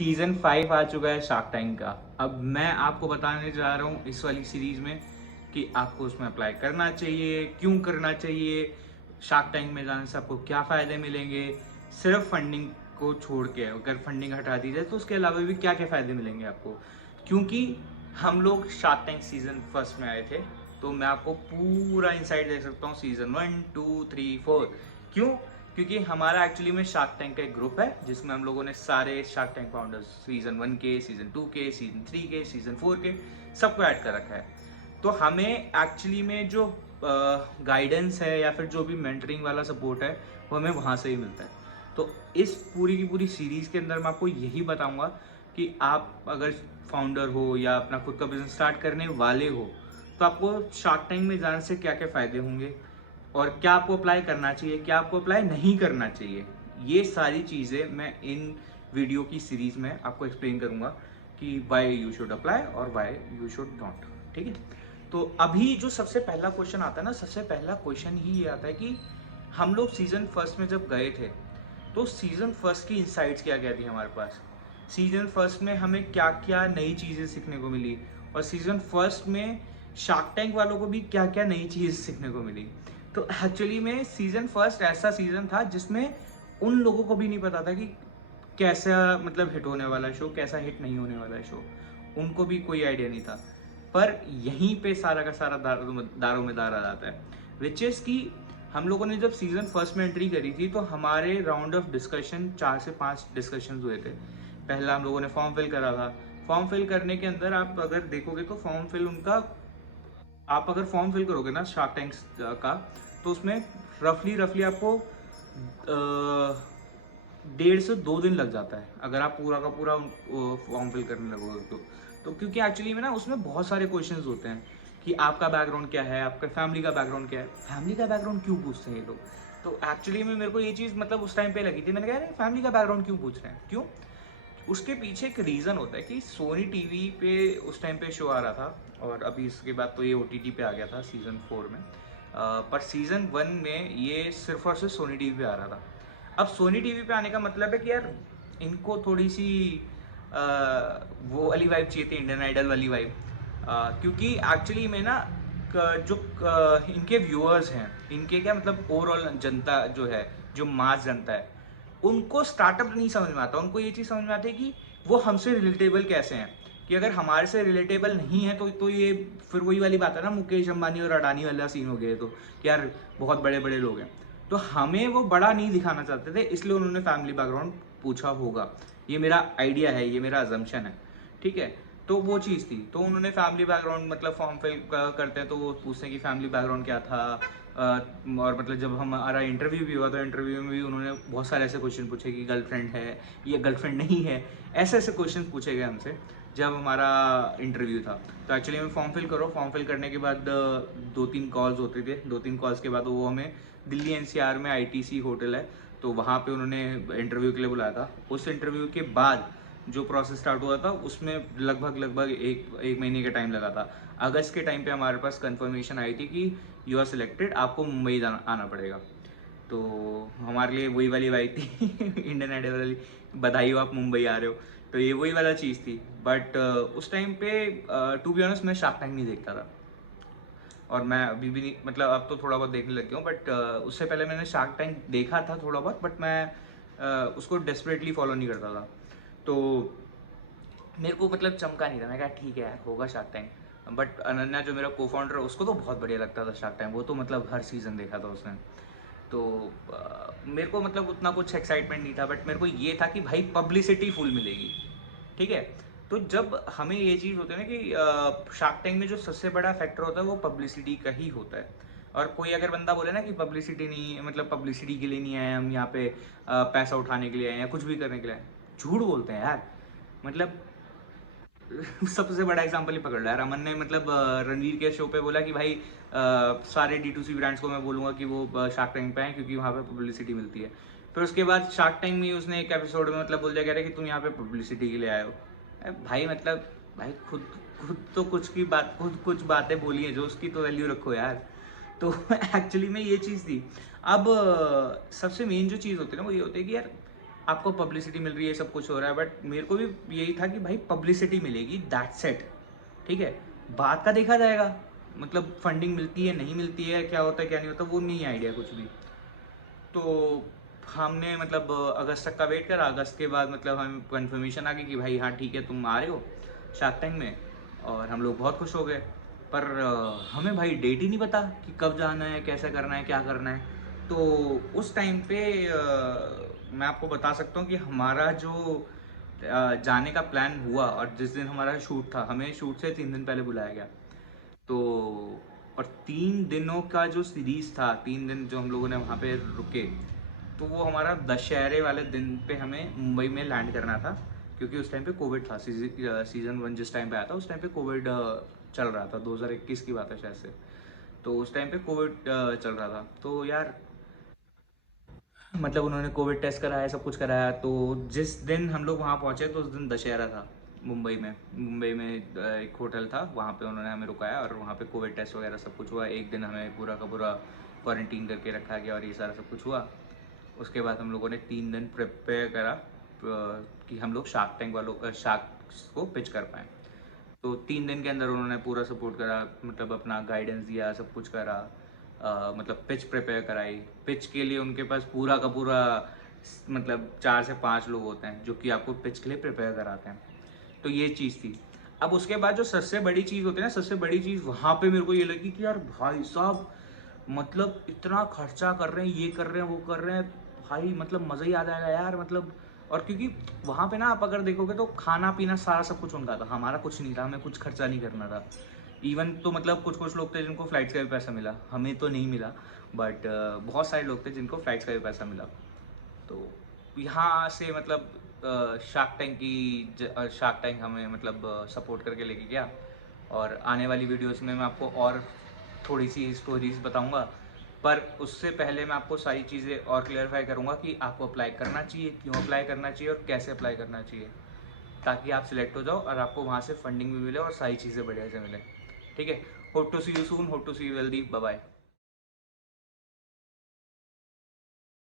Season 5 आ चुका है shark tank का। अब मैं आपको बताने जा रहा हूँ इस वाली सीरीज में कि आपको उसमें अप्लाई करना चाहिए, क्यों करना चाहिए, शार्क टैंक में जाने से आपको क्या फ़ायदे मिलेंगे, सिर्फ फंडिंग को छोड़ के। अगर फंडिंग हटा दी जाए तो उसके अलावा भी क्या क्या फ़ायदे मिलेंगे आपको। क्योंकि हम लोग शार्क टैंक सीजन फर्स्ट में आए थे, तो मैं आपको पूरा इंसाइट दे सकता हूँ सीजन 1, 2, 3, 4। क्यों? क्योंकि हमारा एक्चुअली में शार्क टैंक का एक ग्रुप है जिसमें हम लोगों ने सारे शार्क टैंक फाउंडर्स सीजन 1 के, सीजन 2 के, सीजन 3 के, सीजन 4 के सबको ऐड कर रखा है। तो हमें एक्चुअली में जो गाइडेंस है या फिर जो भी मेंटरिंग वाला सपोर्ट है वो हमें वहाँ से ही मिलता है। तो इस पूरी की पूरी सीरीज़ के अंदर मैं आपको यही बताऊंगा कि आप अगर फाउंडर हो या अपना खुद का बिजनेस स्टार्ट करने वाले हो तो आपको शार्क टैंक में जाने से क्या क्या फ़ायदे होंगे और क्या आपको अप्लाई करना चाहिए, क्या आपको अप्लाई नहीं करना चाहिए। ये सारी चीज़ें मैं इन वीडियो की सीरीज़ में आपको एक्सप्लेन करूंगा कि वाई यू शुड अप्लाई और वाई यू शुड नॉट। ठीक है। तो अभी जो सबसे पहला क्वेश्चन आता है ना, सबसे पहला क्वेश्चन ही ये आता है कि हम लोग सीजन फर्स्ट में जब गए थे तो सीजन फर्स्ट की इंसाइट्स क्या क्या थी हमारे पास, सीजन फर्स्ट में हमें क्या क्या नई चीज़ें सीखने को मिली, और सीजन फर्स्ट में शार्क टैंक वालों को भी क्या क्या नई चीज़ सीखने को मिली। तो एक्चुअली में सीजन फर्स्ट ऐसा सीजन था जिसमें उन लोगों को भी नहीं पता था कि कैसा मतलब हिट होने वाला शो, कैसा हिट नहीं होने वाला शो, उनको भी कोई आइडिया नहीं था। पर यहीं पे सारा का सारा दारों में दार आ जाता है, विच इज़ कि हम लोगों ने जब सीजन फर्स्ट में एंट्री करी थी तो हमारे राउंड ऑफ डिस्कशन 4 से 5 डिस्कशन हुए थे। पहला हम लोगों ने फॉर्म फिल करा था। फॉर्म फिल करने के अंदर आप अगर देखोगे तो फॉर्म फिल उनका, आप अगर फॉर्म फिल करोगे ना शार्क टैंक का, तो उसमें रफली रफली आपको 1.5 से 2 दिन लग जाता है अगर आप पूरा का पूरा फॉर्म फिल करने लगोगे तो क्योंकि एक्चुअली में ना उसमें बहुत सारे क्वेश्चंस होते हैं कि आपका बैकग्राउंड क्या है, आपका फैमिली का बैकग्राउंड क्या है। फैमिली का बैकग्राउंड क्यों पूछते हैं ये लोग? तो एक्चुअली में मेरे को ये चीज़ मतलब उस टाइम पे लगी थी, मैंने कहा फैमिली का बैकग्राउंड क्यों पूछ रहे हैं, क्यों? उसके पीछे एक रीज़न होता है कि सोनी टीवी पे उस टाइम पे शो आ रहा था, और अभी इसके बाद तो ये OTT पे आ गया था सीज़न 4 में। पर सीज़न 1 में ये सिर्फ और सिर्फ सोनी टीवी पे आ रहा था। अब सोनी टीवी पे आने का मतलब है कि यार इनको थोड़ी सी वो वाली वाइब चाहिए थी, इंडियन आइडल वाली वाइब। क्योंकि एक्चुअली में ना इनके व्यूअर्स हैं, इनके क्या मतलब ओवरऑल जनता जो है, जो मास जनता है, उनको स्टार्टअप नहीं समझ में आता। उनको ये चीज़ समझ में आती है कि वो हमसे रिलेटेबल कैसे हैं, कि अगर हमारे से रिलेटेबल नहीं है तो ये फिर वही वाली बात है ना, मुकेश अंबानी और अडानी वाला सीन हो गया। तो कि यार बहुत बड़े बड़े लोग हैं, तो हमें वो बड़ा नहीं दिखाना चाहते थे, इसलिए उन्होंने फैमिली बैकग्राउंड पूछा होगा। ये मेरा आइडिया है, ये मेरा अजम्पशन है। ठीक है। तो वो चीज़ थी, तो उन्होंने फैमिली बैकग्राउंड मतलब फॉर्म फिल करते हैं तो वो पूछते हैं कि फैमिली बैकग्राउंड क्या था। और मतलब जब हमारा इंटरव्यू भी हुआ तो इंटरव्यू में भी उन्होंने बहुत सारे ऐसे क्वेश्चन पूछे कि गर्लफ्रेंड है या गर्लफ्रेंड नहीं है, ऐसे ऐसे क्वेश्चन पूछे गए हमसे जब हमारा इंटरव्यू था। तो एक्चुअली में फॉर्म फिल करो, फॉर्म फिल करने के बाद 2-3 कॉल्स होते थे। 2-3 कॉल्स के बाद वो हमें दिल्ली NCR में ITC होटल है, तो वहाँ पे उन्होंने इंटरव्यू के लिए बुलाया था। उस इंटरव्यू के बाद जो प्रोसेस स्टार्ट हुआ था उसमें लगभग एक महीने का टाइम लगा था। अगस्त के टाइम पे हमारे पास कंफर्मेशन आई थी कि यू आर सिलेक्टेड, आपको मुंबई जाना आना पड़ेगा। तो हमारे लिए वही वाली बात थी इंडियन आइडल वाली, बधाई हो आप मुंबई आ रहे हो। तो ये वही वाला चीज़ थी। बट उस टाइम पे टू बी ऑनेस्ट मैं शार्क टैंक नहीं देखता था, और मैं अभी भी नहीं, मतलब अब तो थोड़ा बहुत देखने लग गया हूँ। बट उससे पहले मैंने शार्क टैंक देखा था थोड़ा बहुत, बट मैं उसको डेस्परेटली फॉलो नहीं करता था। तो मेरे को मतलब चमका नहीं था। मैं कहा ठीक है यार होगा शार्क टैंक। बट अनन्या जो मेरा को फाउंडर है उसको तो बहुत बढ़िया लगता था शार्क टैंक, वो तो मतलब हर सीज़न देखा था उसने। तो मेरे को मतलब उतना कुछ एक्साइटमेंट नहीं था, बट मेरे को ये था कि भाई पब्लिसिटी फुल मिलेगी। ठीक है। तो जब हमें ये चीज़ होती है ना कि शार्क टैंक में जो सबसे बड़ा फैक्टर होता है वो पब्लिसिटी का ही होता है। और कोई अगर बंदा बोले ना कि पब्लिसिटी नहीं, मतलब पब्लिसिटी के लिए नहीं आए हम यहाँ पे, पैसा उठाने के लिए आए हैं या कुछ भी करने के लिए आए हैं, झूठ बोलते हैं यार। मतलब सबसे बड़ा एग्जांपल ही पकड़ लो यार। अमन ने मतलब रणवीर के शो पे बोला कि भाई सारे D2C ब्रांड्स को मैं बोलूँगा कि वो शार्क टैंक पे आए क्योंकि वहाँ पे पब्लिसिटी मिलती है। फिर उसके बाद शार्क टैंक में उसने एक एपिसोड में मतलब बोल दिया कह रहे कि तुम यहाँ पे पब्लिसिटी के लिए आए हो। भाई मतलब भाई खुद खुद तो कुछ की बात, खुद कुछ बातें बोली है जो उसकी तो वैल्यू रखो यार। तो एक्चुअली में ये चीज़ थी। अब सबसे मेन जो चीज़ होती है ना वो ये होती है कि यार आपको पब्लिसिटी मिल रही है, सब कुछ हो रहा है, बट मेरे को भी यही था कि भाई पब्लिसिटी मिलेगी, दैट्स इट, ठीक है, बात का देखा जाएगा, मतलब फंडिंग मिलती है नहीं मिलती है, क्या होता है क्या नहीं होता, वो नहीं आइडिया कुछ भी। तो हमने मतलब अगस्त तक का वेट करा, अगस्त के बाद मतलब हम कंफर्मेशन आ गई कि भाई हाँ ठीक है तुम आ रहे हो शार्क टैंक में, और हम लोग बहुत खुश हो गए। पर हमें भाई डेट ही नहीं पता कि कब जाना है, कैसे करना है, क्या करना है। तो उस टाइम पे मैं आपको बता सकता हूँ कि हमारा जो जाने का प्लान हुआ, और जिस दिन हमारा शूट था, हमें शूट से 3 दिन पहले बुलाया गया। तो और 3 दिनों का जो सीरीज था, 3 दिन जो हम लोगों ने वहाँ पे रुके, तो वो हमारा दशहरे वाले दिन पे हमें मुंबई में लैंड करना था, क्योंकि उस टाइम पे कोविड था। सीजन 1 जिस टाइम पे आया था उस टाइम पे कोविड चल रहा था, 2021 की बात है शायद से। तो उस टाइम पे कोविड चल रहा था, तो यार मतलब उन्होंने कोविड टेस्ट कराया, सब कुछ कराया। तो जिस दिन हम लोग वहाँ पहुँचे तो उस दिन दशहरा था मुंबई में। मुंबई में एक होटल था, वहाँ पे उन्होंने हमें रुकाया और वहाँ पे कोविड टेस्ट वगैरह सब कुछ हुआ। एक दिन हमें पूरा का पूरा क्वारंटीन करके रखा गया और ये सारा सब कुछ हुआ। उसके बाद हम लोगों ने 3 दिन प्रिपेयर करा कि हम लोग शार्क टैंक वालों शार्क्स को पिच कर पाएँ। तो 3 दिन के अंदर उन्होंने पूरा सपोर्ट करा, मतलब अपना गाइडेंस दिया, सब कुछ करा। मतलब पिच प्रिपेयर कराई। पिच के लिए उनके पास पूरा का पूरा मतलब 4 से 5 लोग होते हैं जो कि आपको पिच के लिए प्रिपेयर कराते हैं। तो ये चीज़ थी। अब उसके बाद जो सबसे बड़ी चीज़ होती है ना, सबसे बड़ी चीज़ वहाँ पे मेरे को ये लगी कि यार भाई साहब, मतलब इतना खर्चा कर रहे हैं, ये कर रहे हैं, वो कर रहे हैं, भाई मतलब मज़ा ही आ जाएगा यार, मतलब। और क्योंकि वहाँ पे ना आप अगर देखोगे तो खाना पीना सारा सब कुछ उनका था, हमारा कुछ नहीं था, हमें कुछ खर्चा नहीं करना था। इवन तो मतलब कुछ कुछ लोग थे जिनको फ्लाइट्स का भी पैसा मिला, हमें तो नहीं मिला, बट बहुत सारे लोग थे जिनको फ्लाइट्स का भी पैसा मिला। तो यहाँ से मतलब शार्क टैंक हमें मतलब सपोर्ट करके लेके गया। और आने वाली वीडियोस में मैं आपको और थोड़ी सी स्टोरीज बताऊंगा, पर उससे पहले मैं आपको सारी चीज़ें और क्लियरफाई करूंगा कि आपको अप्लाई करना चाहिए, क्यों अप्लाई करना चाहिए और कैसे अप्लाई करना चाहिए, ताकि आप सिलेक्ट हो जाओ और आपको वहाँ से फंडिंग भी मिले और सारी चीज़ें बढ़िया से मिले। ठीक है, hope to see you soon, hope to see you wealthy, bye bye.